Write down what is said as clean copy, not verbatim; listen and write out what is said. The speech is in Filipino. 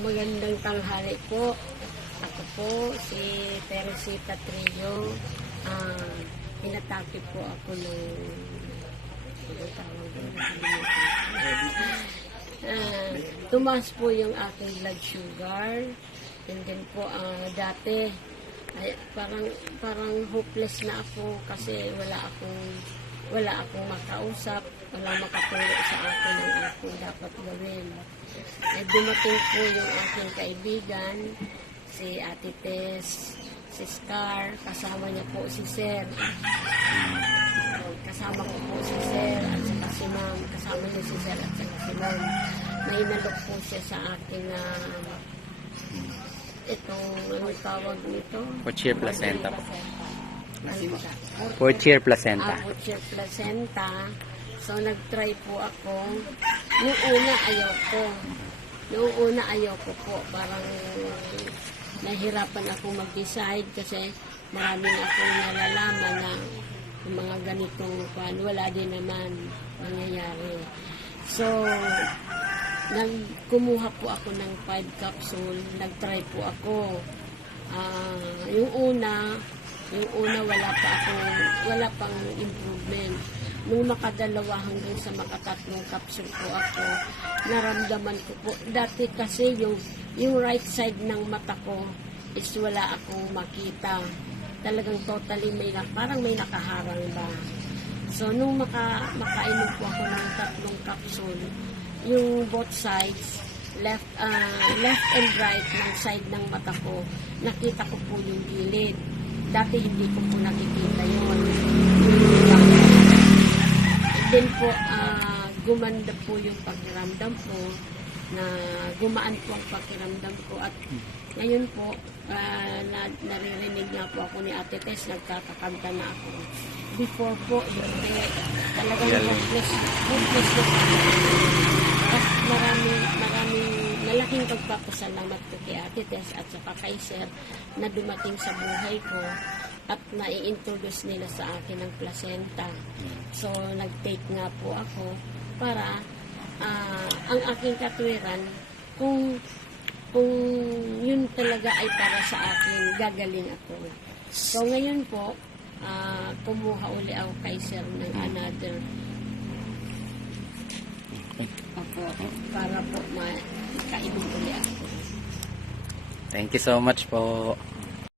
Magandang tanghali po. Ako po si Teresita Trillo. Inatake po ako ng tumaas po yung aking blood sugar. And then po dati ay, parang hopeless na ako kasi wala akong makausap, wala makatulong sa akin ang aking dapat gawin. Ay dumating po yung aking kaibigan, si Ate Tess, si Scar, kasama niya po si Sir. Kasama ko po si Sir at saka si Ma'am. Kasama niya si Sir at saka si Ma'am. Nainalok po siya sa akin na itong ano tawag nito? Fourth-year placenta po. Fourth-year placenta. Fourth-year placenta. So, nag-try po ako. Noong una ayoko po. Parang nahirapan ako mag-decide kasi marami na akong nalalaman na yung mga ganitong wala din naman nangyayari. So, kumuha po ako ng 5 capsule. Nag-try po ako. Yung una wala pang improvement. Nung makadalawa hanggang sa makatatlong capsule po ako, naramdaman ko po. Dati kasi yung right side ng mata ko is wala akong makita. Talagang totally parang may nakaharang ba. So, nung makainom po ako ng 3 capsule, yung both sides, left and right ng side ng mata ko, nakita ko po yung gilid. Dati hindi ko po nakikita yun. And then po, gumanda po yung pakiramdam ko, na gumaan po ang pakiramdam ko. At ngayon po, naririnig nga po ako ni Ate Tess, nagkakakanta na ako. Before po, talagang hopeless na at malaking pagpapasalamat ko kay Ate Tess at saka kay Sir na dumating sa buhay ko at nai-introduce nila sa akin ang placenta. So, nag-take nga po ako para ang aking katwiran, kung yun talaga ay para sa akin, gagaling ako. So, ngayon po, kumuha uli ako kay Sir ng another para po makainom uli ako. Thank you so much po.